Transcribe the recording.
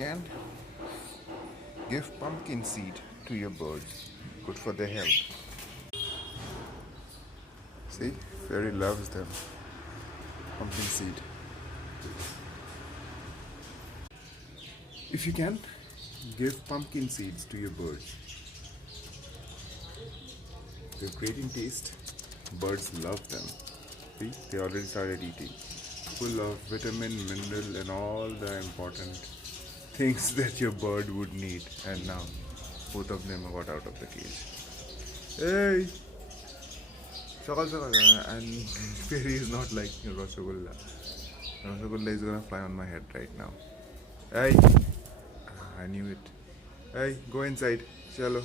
can, give pumpkin seed to your birds. Good for their health. See, fairy loves them. Pumpkin seed. If you can, give pumpkin seeds to your birds. They're great in taste. Birds love them. See, they already started eating. Full of vitamin, mineral, and all the important things that your bird would need. And now, both of them got out of the cage. Hey! Shakal shakal. And fairy is not like Rasgulla. Rasgulla is gonna fly on my head right now. Hey! I knew it. Hey, go inside. Chalo.